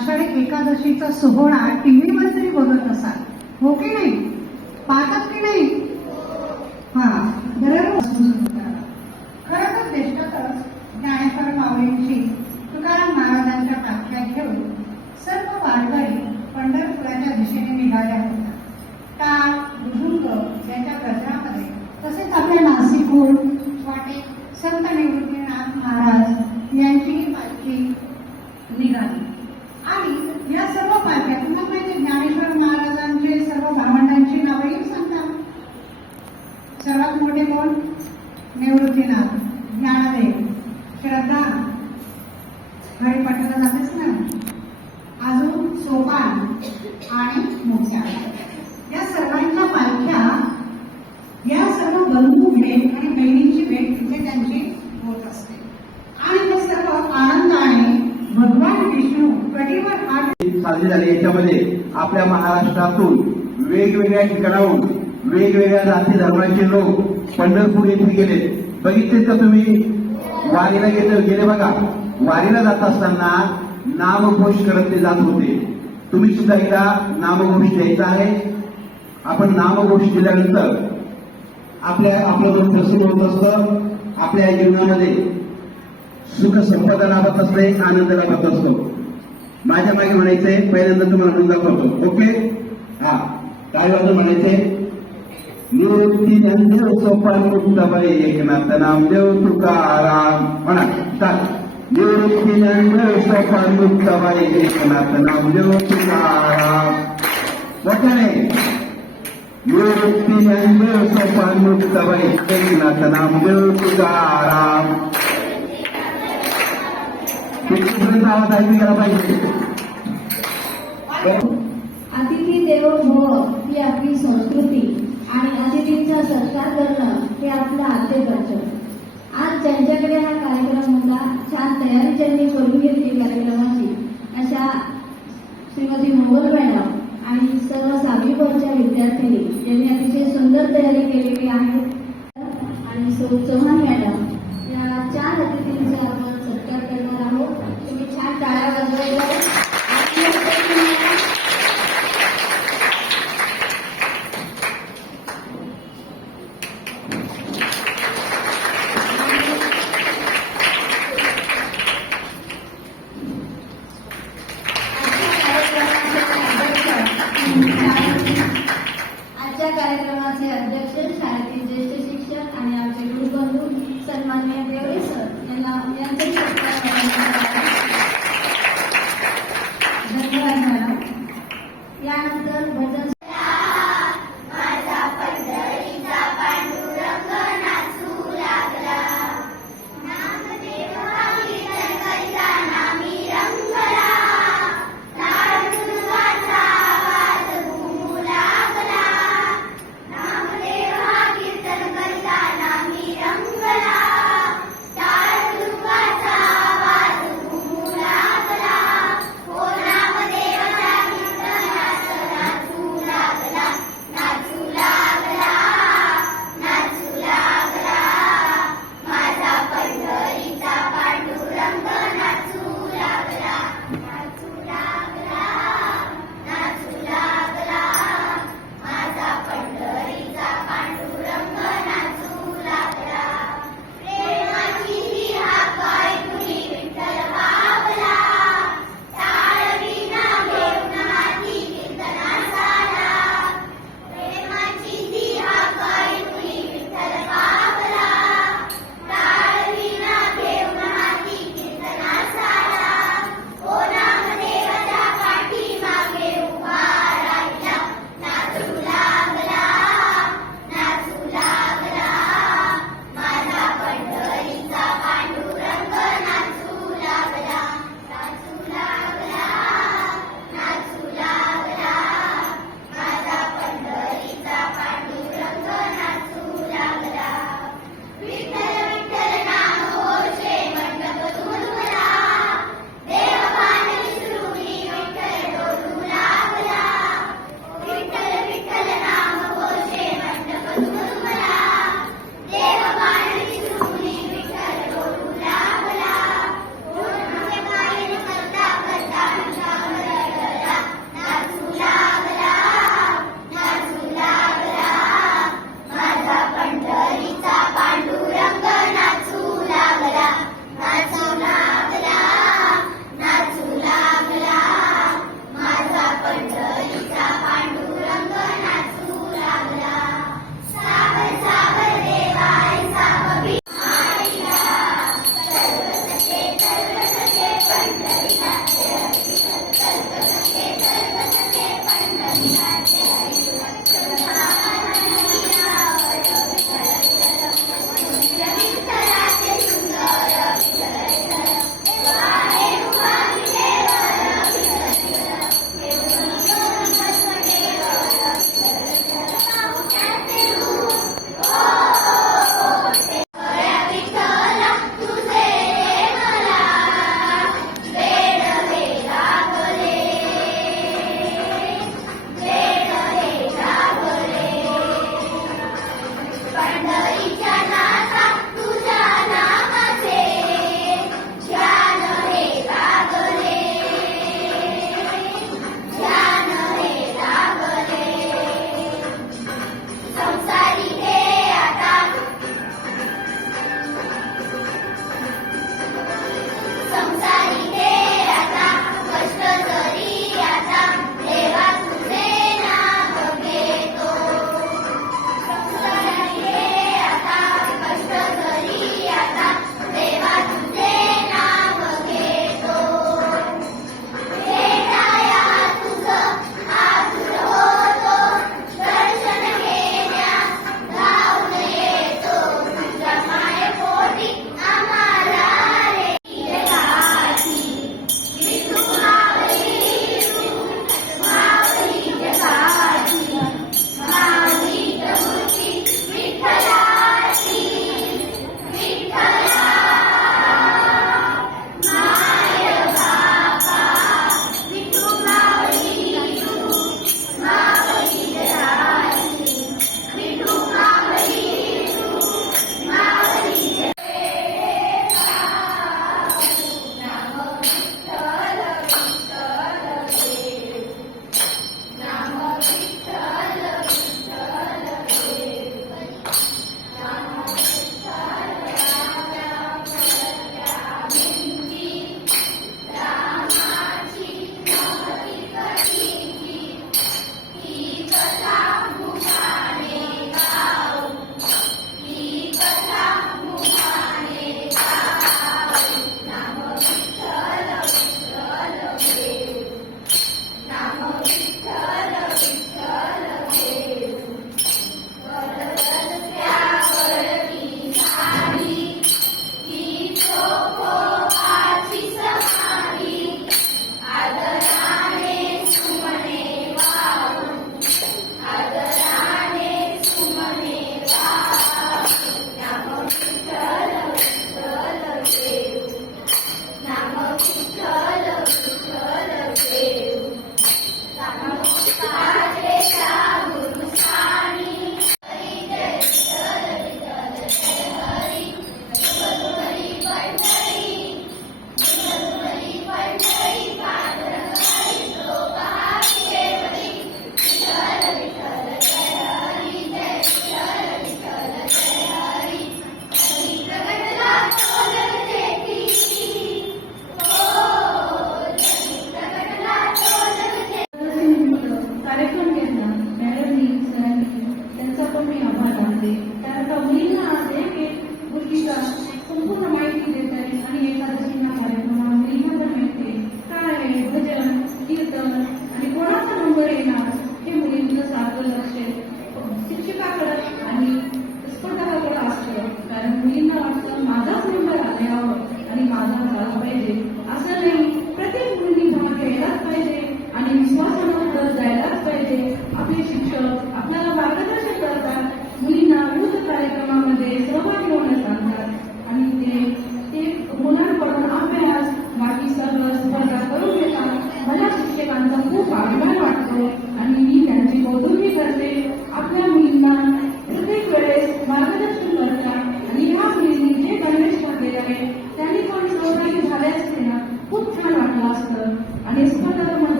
आषाढी एकादशीचा सोहळा टीव्हीवर तरी बघत असाल हो की नाही? पाहतात की नाही? हा बरोबर. खरं तर देशातच ज्ञानेश्वर माऊलींची तुकाराम महाराजांच्या पालख्या घेऊन सर्व वारकरी पंढरपुराच्या दिशेने निघाल्या होत्या. टाळ मृदुंग यांच्या गजरामध्ये तसेच आपल्या नाशिकहून वाटे संत निवृत्तीनाथ महाराज यांची पालखी निघाली आणि या सर्व पालख्या तुम्हाला माहिती आहे, ज्ञानेश्वर महाराजांचे सर्व ब्राह्मणांची नावही सांगतात सर्वात मोठे कोण निवृत्तीनाथ ज्ञानदेव श्रद्धा हरिपाठाला जातेच ना अजून सोपान आणि मोठ्या या सर्वांच्या पालख्या या सर्व बंधू भेट आणि बहिणींची भेट तिथे त्यांची होत असते. आणि ते सर्व आनंदाने भगवान विष्णू कटीवर हात साजरी झाली. याच्यामध्ये आपल्या महाराष्ट्रातून वेगवेगळ्या ठिकाणाहून वेगवेगळ्या जाती धर्माचे लोक पंढरपूर येथे गेले. बघितले तर तुम्ही? वारीला गेले गेले बघा. वारीला जात असताना नामघोष करत ते जात होते. तुम्ही सुद्धा एकदा नामघोष द्यायचा आहे. आपण नामघोष दिल्यानंतर आपल्या आपलं मन प्रसन्न होत असतं. आपल्या जीवनामध्ये सुख संपदा लाभत असते आनंद लाभत असतो. माझ्या मागे म्हणायचंय पहिल्यांदा तुम्हाला म्हणून दाखवतो. ओके? हा. काय वाजून म्हणायचे निवृत्ती सोपान मुक्ताबाई एकनाथ नामदेव तुकाराम. म्हणा. चाल निवृत्ती ज्ञानदेव सोपान मुक्ताबाई एकनाथ नामदेव तुकाराम मोठ्याने निवृत्ती ज्ञानदेव सोपान कितीपर्यंत आवाज ऐकू गेला पाहिजे अतिथी देवो भव ही आपली संस्कृती आणि अतिथींचा सत्कार करणं हे आपलं आद्य कर्तव्य. ज्यांच्याकडे हा कार्यक्रम होता छान तयारी ज्यांनी करून घेतली कार्यक्रमाची. अशा श्रीमती मोगल मॅडम आणि सर्व सावी विद्यार्थिनी ज्यांनी अतिशय सुंदर तयारी केलेली आहे.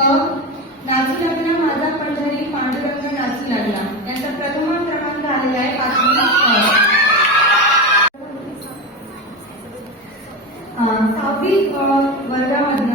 अं नाचू माझा पंढरी पांडुरंग नाचू लागला यांचा प्रथम क्रमांक आलेला आहे पाचवी सहावी वर्गामध्ये